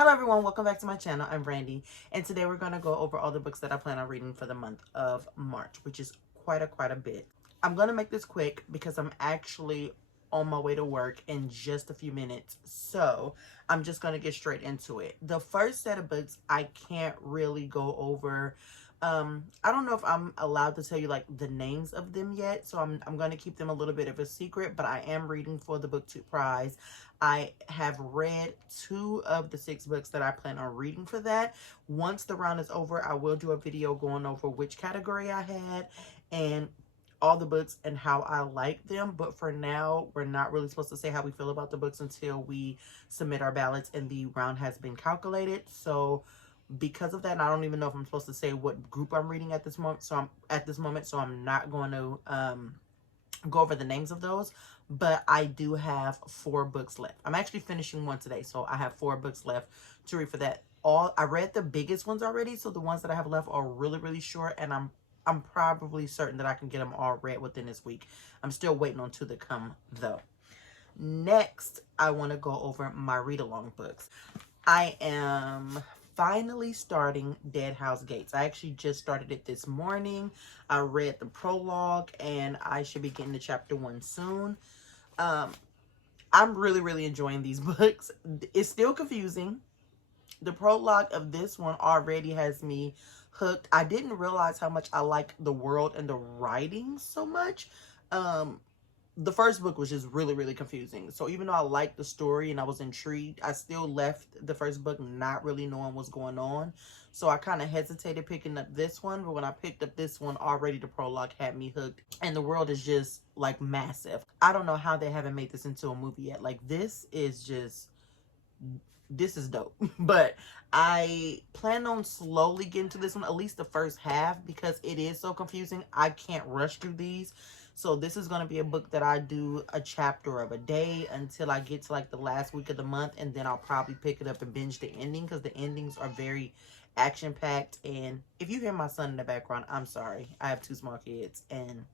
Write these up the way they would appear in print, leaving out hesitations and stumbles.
Hello everyone, welcome back to my channel. I'm Brandy, and today we're going to go over all the books that I plan on reading for the month of March, which is quite a bit. I'm going to make this quick because I'm actually on my way to work in just a few minutes, so I'm just going to get straight into it. The first set of books I can't really go over. I don't know if I'm allowed to tell you like the names of them yet, so I'm going to keep them a little bit of a secret, but I am reading for the Booktube Prize. I have read 2 of the 6 books that I plan on reading for that. Once the round is over, I will do a video going over which category I had and all the books and how I like them. But for now, we're not really supposed to say how we feel about the books until we submit our ballots and the round has been calculated. So because of that, and I don't even know if I'm supposed to say what group I'm reading at this moment. So I'm not going to go over the names of those, but I do have 4 books left. I'm actually finishing one today, so I have 4 books left to read for that. I read the biggest ones already, so the ones that I have left are really short, and I'm probably certain that I can get them all read within this week. I'm still waiting on 2 to come though. Next, I want to go over my read-along books. I am finally starting Dead House Gates. I actually just started it this morning. I read the prologue and I should be getting to chapter 1 soon. I'm really enjoying these books. It's still confusing. The prologue of this one already has me hooked. I didn't realize how much I like the world and the writing so much. The first book was just really confusing. So even though I liked the story and I was intrigued, I still left the first book not really knowing what's going on. So I kind of hesitated picking up this one. But when I picked up this one, already the prologue had me hooked. And the world is just like massive. I don't know how they haven't made this into a movie yet. Like this is dope. But I plan on slowly getting to this one, at least the first half, because it is so confusing. I can't rush through these. So this is going to be a book that I do a chapter of a day until I get to like the last week of the month. And then I'll probably pick it up and binge the ending because the endings are very action-packed. And if you hear my son in the background, I'm sorry. I have 2 small kids and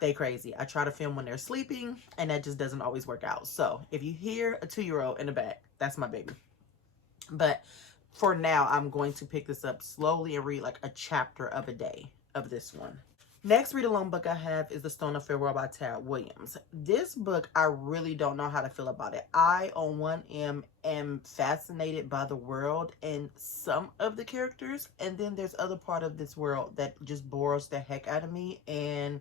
they crazy. I try to film when they're sleeping and that just doesn't always work out. So if you hear a 2-year-old in the back, that's my baby. But for now, I'm going to pick this up slowly and read like a chapter of a day of this one. Next read-along book I have is The Stone of Farewell by Tad Williams. This book, I really don't know how to feel about it. I, on one end, am fascinated by the world and some of the characters. And then there's other part of this world that just bores the heck out of me. And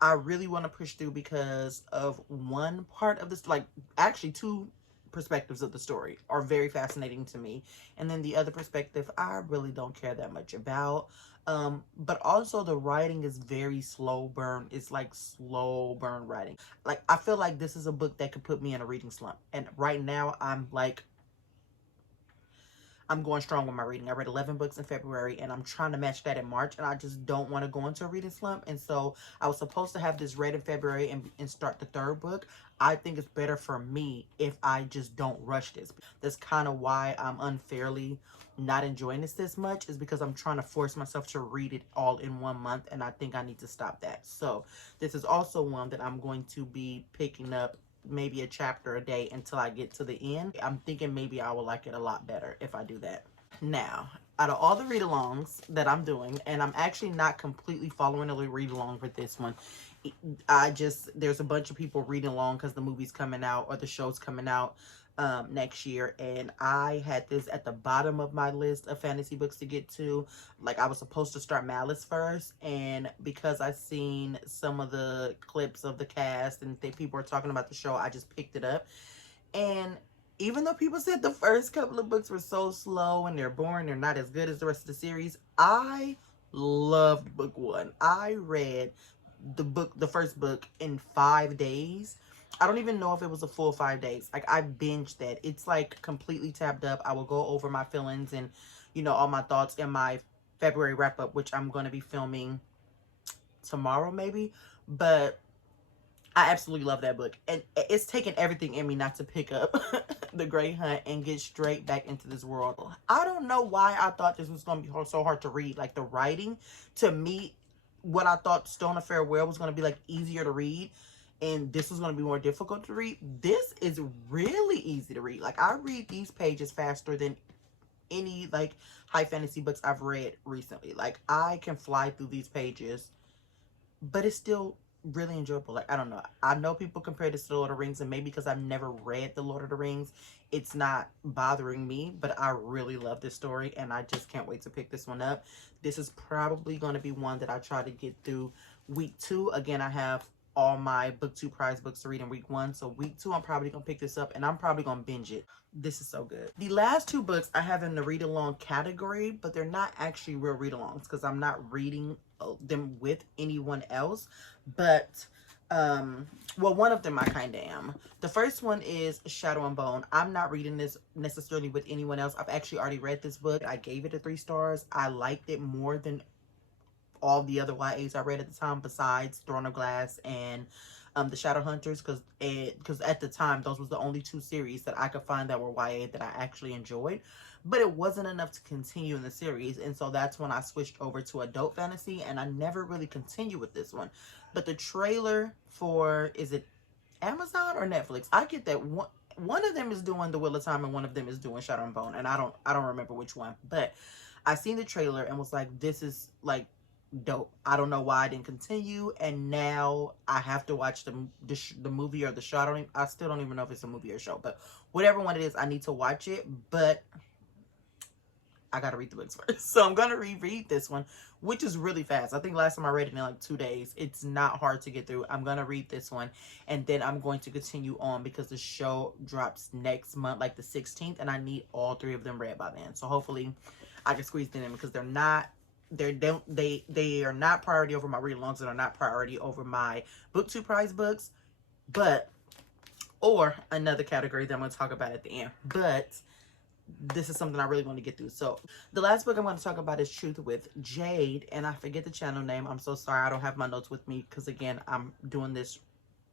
I really want to push through because of one part of this, like actually 2 perspectives of the story are very fascinating to me. And then the other perspective, I really don't care that much about. But also the writing is very slow burn. It's like slow burn writing. Like, I feel like this is a book that could put me in a reading slump. And right now I'm going strong with my reading. I read 11 books in February and I'm trying to match that in March, and I just don't want to go into a reading slump. And so I was supposed to have this read in February and start the 3rd book. I think it's better for me if I just don't rush this. That's kind of why I'm unfairly not enjoying this much, is because I'm trying to force myself to read it all in 1 month, and I think I need to stop that. So this is also one that I'm going to be picking up maybe a chapter a day until I get to the end. I'm thinking maybe I will like it a lot better if I do that. Now, out of all the read-alongs that I'm doing, and I'm actually not completely following the read-along with this one, there's a bunch of people reading along because the movie's coming out or the show's coming out next year, and I had this at the bottom of my list of fantasy books to get to. Like, I was supposed to start Malice first, and because I seen some of the clips of the cast and people were talking about the show, I just picked it up. And even though people said the first couple of books were so slow and they're boring, they're not as good as the rest of the series, I loved book 1. I read the first book in 5 days. I don't even know if it was a full 5 days. Like, I binged that. It's like completely tabbed up. I will go over my feelings and, you know, all my thoughts in my February wrap up, which I'm going to be filming tomorrow maybe. But I absolutely love that book. And it's taken everything in me not to pick up The Great Hunt and get straight back into this world. I don't know why I thought this was going to be so hard to read. Like, the writing, to me, what I thought Stone of Farewell was going to be like easier to read, and this was going to be more difficult to read. This is really easy to read. Like, I read these pages faster than any like high fantasy books I've read recently. Like, I can fly through these pages, but it's still really enjoyable. Like, I don't know. I know people compare this to the Lord of the Rings, and maybe because I've never read the Lord of the Rings, it's not bothering me, but I really love this story, and I just can't wait to pick this one up. This is probably going to be one that I try to get through week 2. Again, I have all my Booktube prize books to read in week 1, so week 2 I'm probably gonna pick this up, and I'm probably gonna binge it. This is so good. The last 2 books I have in the read along category, but they're not actually real read alongs because I'm not reading them with anyone else. But well, one of them I kind of am. The first one is Shadow and Bone. I'm not reading this necessarily with anyone else. I've actually already read this book. I gave it a 3 stars. I liked it more than all the other YAs I read at the time, besides Throne of Glass and the Shadow Hunters, because at the time those was the only 2 series that I could find that were YA that I actually enjoyed. But it wasn't enough to continue in the series, and so that's when I switched over to adult fantasy, and I never really continued with this one. But the trailer for, is it Amazon or Netflix? I get that one of them is doing The Wheel of Time and one of them is doing Shadow and Bone, and I don't remember which one. But I seen the trailer and was like, this is like dope. I don't know why I didn't continue, and now I have to watch the movie or the show. I still don't even know if it's a movie or show, but whatever one it is, I need to watch it. But I gotta read the books first, so I'm gonna reread this one, which is really fast. I think last time I read it in like 2 days. It's not hard to get through. I'm gonna read this one, and then I'm going to continue on because the show drops next month, like the 16th, and I need all 3 of them read by then. So hopefully I can squeeze them in, because they are not priority over my read-alongs, and are not priority over my Booktube prize books, but or another category that I'm going to talk about at the end. But this is something I really want to get through. So the last book I'm going to talk about is Truth with Jade, and I forget the channel name. I'm so sorry. I don't have my notes with me because, again, I'm doing this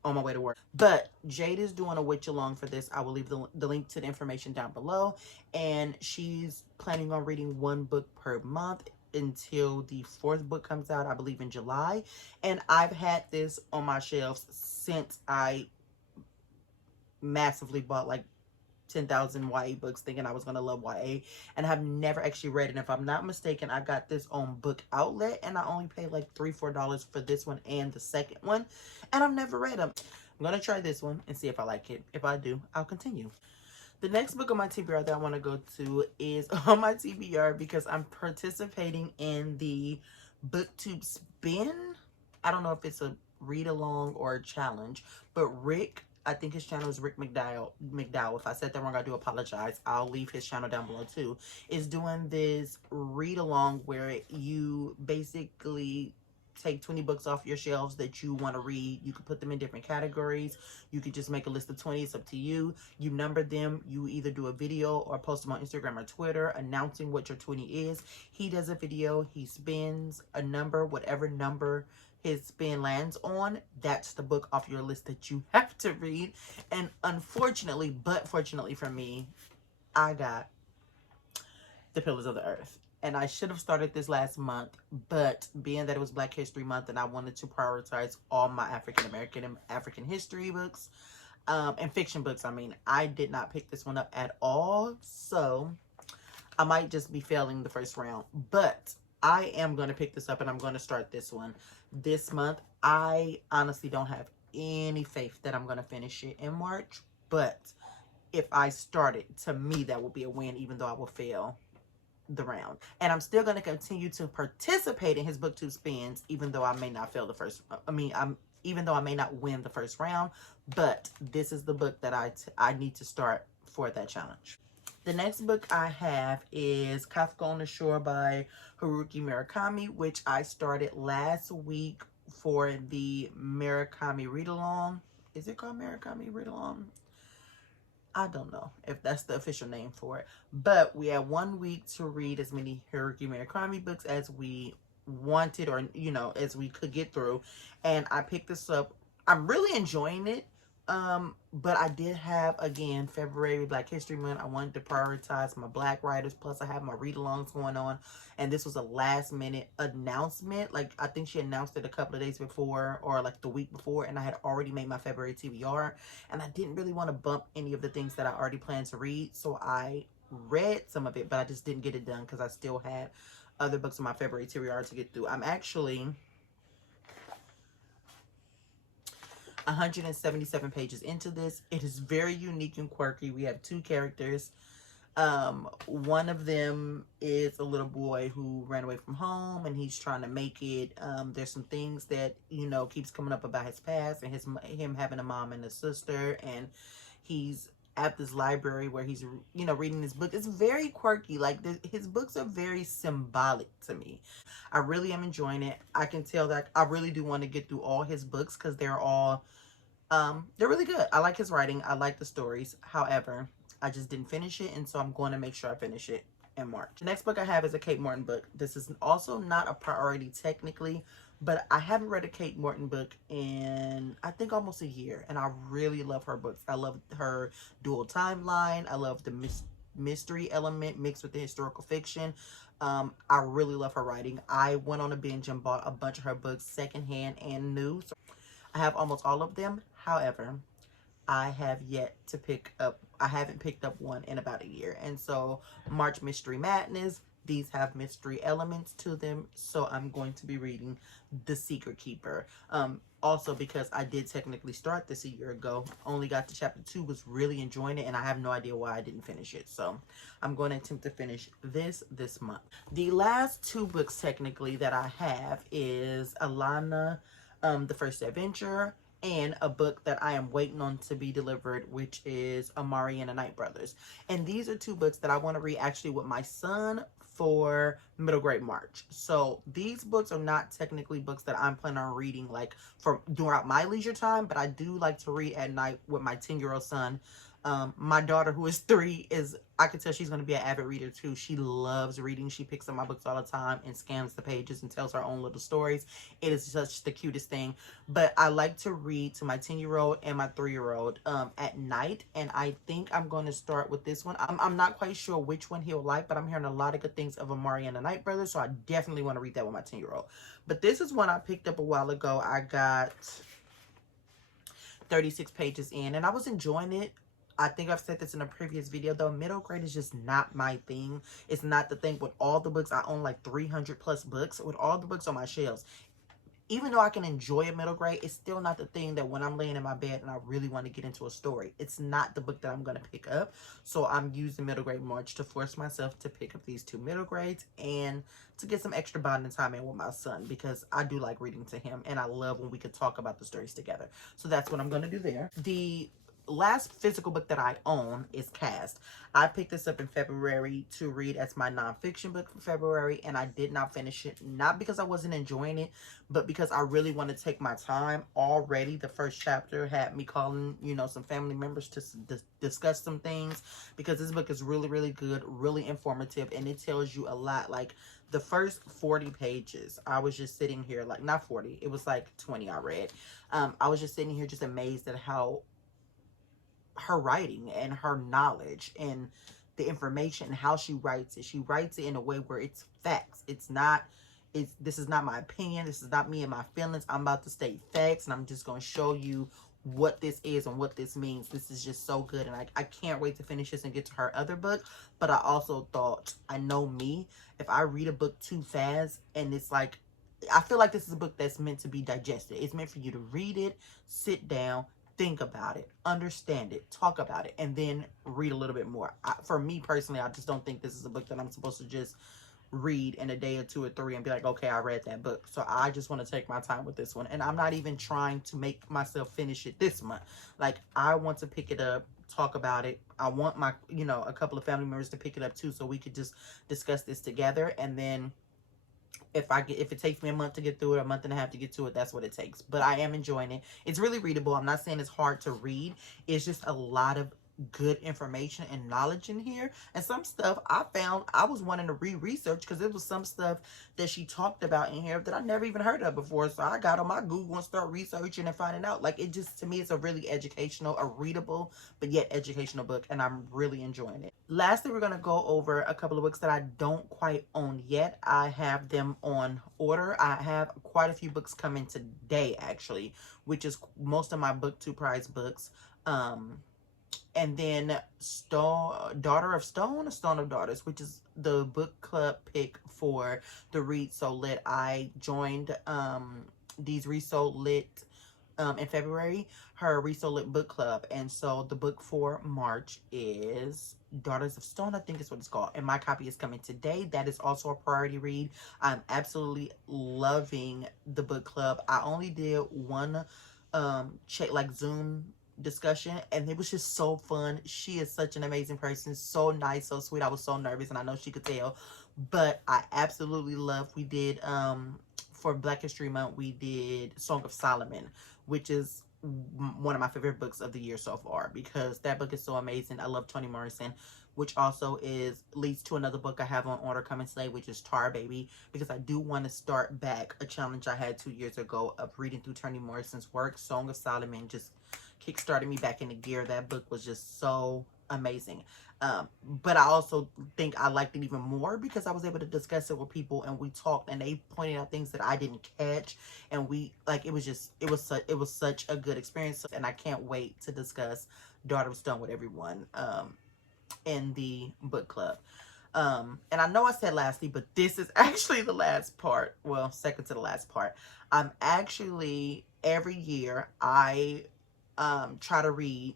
on my way to work. But Jade is doing a witch along for this. I will leave the link to the information down below, and she's planning on reading 1 book per month until the 4th book comes out, I believe in July. And I've had this on my shelves since I massively bought like 10,000 YA books, thinking I was going to love YA, and I've never actually read it. And if I'm not mistaken, I got this on Book Outlet, and I only paid like $3-4 for this one and the second one, and I've never read them. I'm going to try this one and see if I like it. If I do, I'll continue. The next book on my TBR that I want to go to is on my TBR because I'm participating in the Booktube Spin. I don't know if it's a read-along or a challenge, but Rick, I think his channel is Rick McDowell. If I said that wrong, I do apologize. I'll leave his channel down below too. Is doing this read-along where you basically take 20 books off your shelves that you want to read. You could put them in different categories. You could just make a list of 20. It's up to you. You number them. You either do a video or post them on Instagram or Twitter announcing what your 20 is. He does a video. He spins a number, whatever number his spin lands on, that's the book off your list that you have to read. And unfortunately, but fortunately for me, I got The Pillars of the Earth. And I should have started this last month, but being that it was Black History Month and I wanted to prioritize all my African American and African history books, and fiction books, I mean, I did not pick this one up at all. So I might just be failing the first round, but I am going to pick this up and I'm going to start this one this month. I honestly don't have any faith that I'm going to finish it in March, but if I start it, to me, that will be a win, even though I will fail the round. And I'm still going to continue to participate in his Booktube spins, even though I may not fail the first, even though I may not win the first round, but this is the book that I need to start for that challenge. The next book I have is Kafka on the Shore by Haruki Murakami, which I started last week for the Murakami read-along. Is it called Murakami read-along? I don't know if that's the official name for it. But we had 1 week to read as many Haruki Murakami books as we wanted, or, you know, as we could get through. And I picked this up. I'm really enjoying it, But I did have, again, February Black History Month. I wanted to prioritize my Black writers. Plus, I have my read-alongs going on. And this was a last-minute announcement. Like, I think she announced it a couple of days before, or like the week before. And I had already made my February TBR. And I didn't really want to bump any of the things that I already planned to read. So I read some of it, but I just didn't get it done because I still had other books in my February TBR to get through. I'm actually 177 pages into this. It is very unique and quirky. We have two characters. One of them is a little boy who ran away from home and he's trying to make it. There's some things that, you know, keeps coming up about his past and him having a mom and a sister, and he's at this library where he's, you know, reading this book. It's very quirky. Like, his books are very symbolic to me. I really am enjoying it. I can tell that I really do want to get through all his books because they're all, they're really good. I like his writing. I like the stories. However, I just didn't finish it, and so I'm going to make sure I finish it in March. The next book I have is a Kate Morton book. This is also not a priority technically, but I haven't read a Kate Morton book in, I think, almost a year, and I really love her books. I love her dual timeline. I love the mystery element mixed with the historical fiction. I really love her writing. I went on a binge and bought a bunch of her books secondhand and new. So I have almost all of them. However, I have yet to pick up, I haven't picked up one in about a year. And so March Mystery Madness, these have mystery elements to them. So I'm going to be reading The Secret Keeper. Also because I did technically start this a year ago, only got to chapter 2, was really enjoying it, and I have no idea why I didn't finish it. So I'm going to attempt to finish this month. The last two books technically that I have is Alana, The First Adventure, and a book that I am waiting on to be delivered, which is Amari and the Night Brothers. And these are two books that I want to read actually with my son for middle grade March. So these books are not technically books that I'm planning on reading like for throughout my leisure time, but I do like to read at night with my 10-year-old son. My daughter, who is 3, I can tell she's going to be an avid reader too. She loves reading. She picks up my books all the time and scans the pages and tells her own little stories. It is such the cutest thing. But I like to read to my 10-year-old and my 3-year-old at night. And I think I'm going to start with this one. I'm not quite sure which one he'll like, but I'm hearing a lot of good things of Amari and the Night Brothers. So I definitely want to read that with my 10-year-old. But this is one I picked up a while ago. I got 36 pages in and I was enjoying it. I think I've said this in a previous video, though. Middle grade is just not my thing. It's not the thing. With all the books, I own like 300 plus books. With all the books on my shelves, even though I can enjoy a middle grade, it's still not the thing that when I'm laying in my bed and I really want to get into a story, it's not the book that I'm going to pick up. So I'm using middle grade March to force myself to pick up these two middle grades and to get some extra bonding time in with my son, because I do like reading to him and I love when we could talk about the stories together. So that's what I'm going to do there. The last physical book that I own is Cast. I picked this up in February to read as my nonfiction book for February, and I did not finish it. Not because I wasn't enjoying it, but because I really want to take my time. Already, the first chapter had me calling, you know, some family members to discuss some things, because this book is really, really good, really informative, and it tells you a lot. Like, the first 40 pages, I was just sitting here, like, not 40, it was like 20 I read. I was just sitting here just amazed at how her writing and her knowledge and the information, how she writes it in a way where it's facts. This is not my opinion. This is not me and my feelings. I'm about to state facts, and I'm just going to show you what this is and what this means. This is just so good, and I can't wait to finish this and get to her other book. But I also thought, I know me, if I read a book too fast, and it's like, I feel like this is a book that's meant to be digested. It's meant for you to read it, sit down, think about it, understand it, talk about it, and then read a little bit more. For me personally, I just don't think this is a book that I'm supposed to just read in a day or 2 or 3 and be like, okay, I read that book. So I just want to take my time with this one. And I'm not even trying to make myself finish it this month. Like, I want to pick it up, talk about it. I want my, you know, a couple of family members to pick it up too, so we could just discuss this together. And then if it takes me a month to get through it, a month and a half to get to it, that's what it takes. But I am enjoying it. It's really readable. I'm not saying it's hard to read. It's just a lot of good information and knowledge in here. And some stuff I found I was wanting to research because it was some stuff that she talked about in here that I never even heard of before. So I got on my Google and start researching and finding out. Like, it just, to me, it's a really educational, a readable, but yet educational book, and I'm really enjoying it. Lastly, we're going to go over a couple of books that I don't quite own yet. I have them on order. I have quite a few books coming today, actually, which is most of my Booktube Prize books. And then Daughter of Stone, Stone of Daughters, which is the book club pick for the Read So Lit. I joined these Read So Lit in February, her Read So Lit book club. And so the book for March is Daughters of Stone, I think is what it's called. And my copy is coming today. That is also a priority read. I'm absolutely loving the book club. I only did one check, like Zoom discussion, and it was just so fun. She is such an amazing person, so nice, so sweet. I was so nervous, and I know she could tell, but I absolutely love. We did for Black History Month, we did Song of Solomon, which is one of my favorite books of the year so far, because that book is so amazing. I love Toni Morrison, which also leads to another book I have on order coming today, which is Tar Baby, because I do want to start back a challenge I had 2 years ago of reading through Toni Morrison's work. Song of Solomon just kickstarted me back into gear. That book was just so amazing. But I also think I liked it even more because I was able to discuss it with people, and we talked, and they pointed out things that I didn't catch, and it was such a good experience, and I can't wait to discuss Daughter of Stone with everyone in the book club. And I know I said lastly, but this is actually the last part. Well, second to the last part. I'm actually, every year, I try to read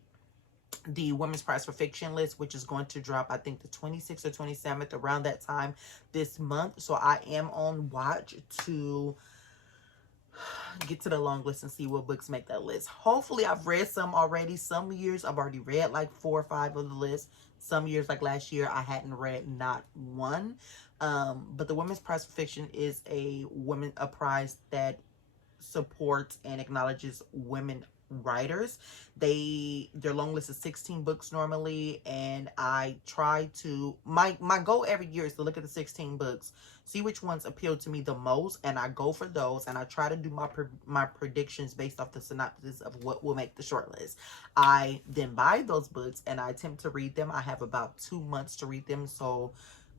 the Women's Prize for Fiction list, which is going to drop, I think, the 26th or 27th, around that time this month. So I am on watch to get to the long list and see what books make that list. Hopefully, I've read some already. Some years I've already read like 4 or 5 of the list. Some years, like last year, I hadn't read not one. But the Women's Prize for Fiction is a prize that supports and acknowledges women writers. Their long list is 16 books normally, and I try to, my goal every year is to look at the 16 books, see which ones appeal to me the most, and I go for those, and I try to do my predictions based off the synopsis of what will make the short list. I then buy those books and I attempt to read them. I have about 2 months to read them, so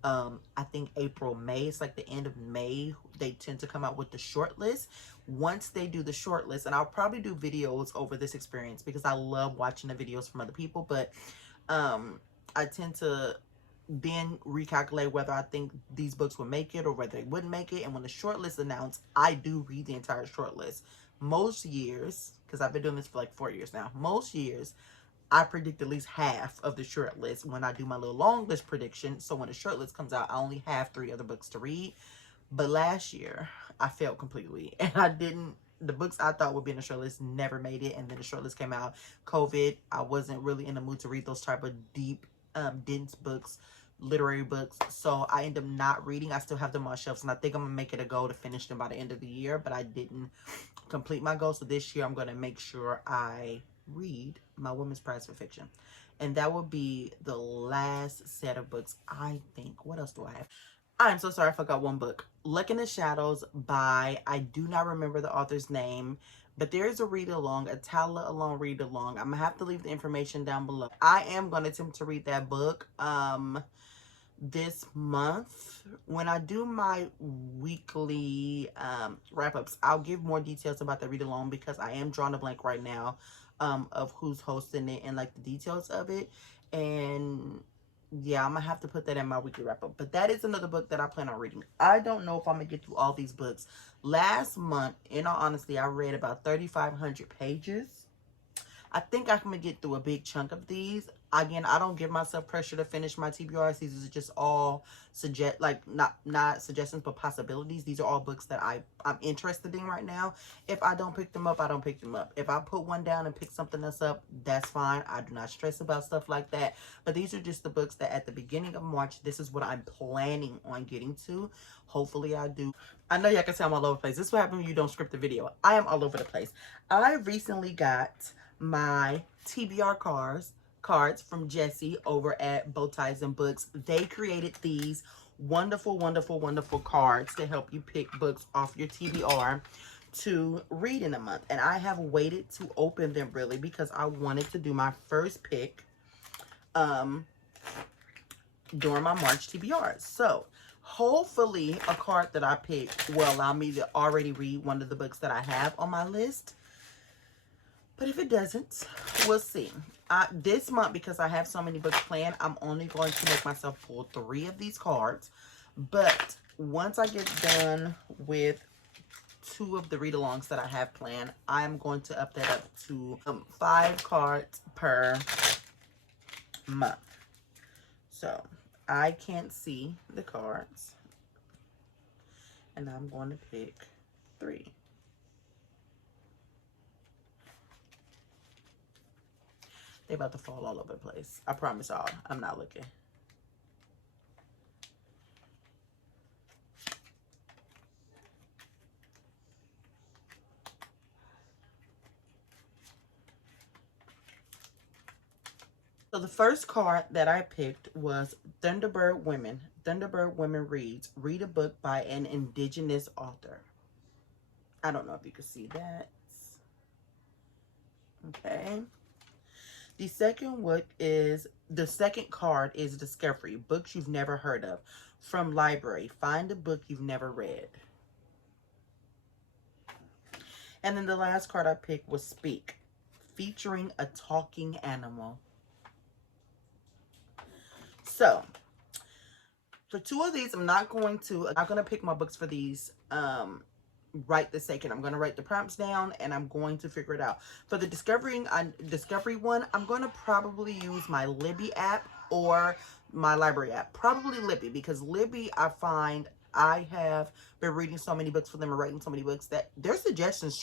I think April, May, it's like the end of May, they tend to come out with the short list. Once they do the short list, and I'll probably do videos over this experience because I love watching the videos from other people, but I tend to then recalculate whether I think these books would make it or whether they wouldn't make it. And when the short list is announced, I do read the entire short list. Most years, because I've been doing this for like 4 years now, most years I predict at least half of the short list when I do my little long list prediction. So when the short list comes out, I only have 3 other books to read. But last year, I failed completely. And the books I thought would be in the short list never made it. And then the short list came out. COVID, I wasn't really in the mood to read those type of deep, dense books, literary books. So I ended up not reading. I still have them on shelves. And I think I'm going to make it a goal to finish them by the end of the year. But I didn't complete my goal. So this year, I'm going to make sure I read my Women's Prize for Fiction. And that will be the last set of books, I think. What else do I have? I'm so sorry, I forgot one book. Luck in the Shadows by, I do not remember the author's name, but there is a read-along, a Tala alone read-along. I'm going to have to leave the information down below. I am going to attempt to read that book this month. When I do my weekly wrap-ups, I'll give more details about the read-along because I am drawing a blank right now of who's hosting it and like the details of it. And yeah, I'm gonna have to put that in my weekly wrap up. But that is another book that I plan on reading. I don't know if I'm gonna get through all these books. Last month, in all honesty, I read about 3,500 pages. I think I'm gonna get through a big chunk of these. Again, I don't give myself pressure to finish my TBRs. These are just all not suggestions, but possibilities. These are all books that I'm interested in right now. If I don't pick them up, I don't pick them up. If I put one down and pick something else up, that's fine. I do not stress about stuff like that. But these are just the books that at the beginning of March, this is what I'm planning on getting to. Hopefully I do. I know y'all can tell I'm all over the place. This is what happens when you don't script the video. I am all over the place. I recently got my TBR cards cards from Jessie over at Bow Ties and Books. They created these wonderful, wonderful, wonderful cards to help you pick books off your TBR to read in a month. And I have waited to open them really because I wanted to do my first pick during my March TBR. So hopefully a card that I pick will allow me to already read one of the books that I have on my list. But if it doesn't, we'll see. This month, because I have so many books planned, I'm only going to make myself pull 3 of these cards. But once I get done with 2 of the read-alongs that I have planned, I'm going to up that up to 5 cards per month. So I can't see the cards, and I'm going to pick 3. They about to fall all over the place. I promise y'all, I'm not looking. So the first card that I picked was Thunderbird Women. Thunderbird Women reads, read a book by an indigenous author. I don't know if you can see that. Okay. The second card is Discovery, books you've never heard of. From library, find a book you've never read. And then the last card I picked was Speak, featuring a talking animal. So, for 2 of these, I'm not going to pick my books for these right this second. I'm going to write the prompts down and I'm going to figure it out. For the Discovery one, I'm going to probably use my Libby app or my library app. Probably Libby, because Libby, I find I have been reading so many books for them and writing so many books that their suggestions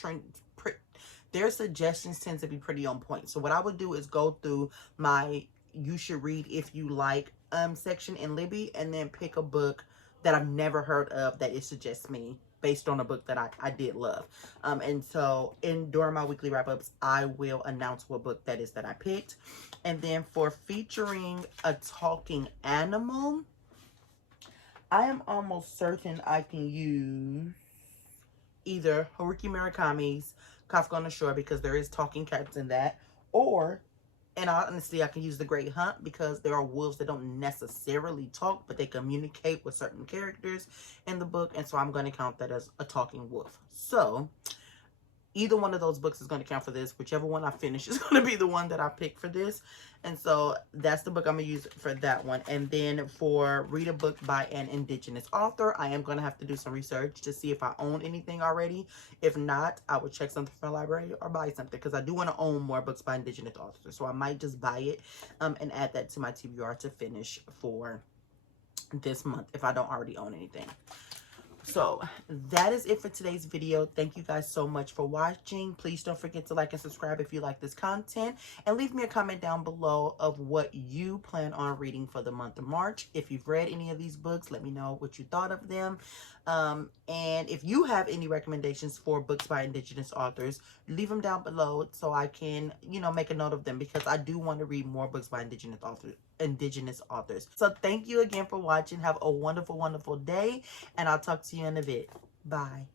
tend to be pretty on point. So what I would do is go through my you should read if you like section in Libby and then pick a book that I've never heard of that it suggests me based on a book that I did love. And so during my weekly wrap-ups, I will announce what book that is that I picked. And then for featuring a talking animal, I am almost certain I can use either Haruki Murakami's Kafka on the Shore, because there is talking cats in that, or, and honestly, I can use The Great Hunt because there are wolves that don't necessarily talk, but they communicate with certain characters in the book. And so I'm going to count that as a talking wolf. So either one of those books is going to count for this. Whichever one I finish is going to be the one that I pick for this. And so that's the book I'm going to use for that one. And then for read a book by an indigenous author, I am going to have to do some research to see if I own anything already. If not, I would check something from the library or buy something, because I do want to own more books by indigenous authors. So I might just buy it and add that to my TBR to finish for this month if I don't already own anything. So that is it for today's video. Thank you guys so much for watching. Please don't forget to like and subscribe if you like this content, and leave me a comment down below of what you plan on reading for the month of March. If you've read any of these books, let me know what you thought of them. And if you have any recommendations for books by indigenous authors, leave them down below so I can, make a note of them, because I do want to read more books by indigenous authors. So thank you again for watching. Have a wonderful, wonderful day, and I'll talk to you in a bit. Bye.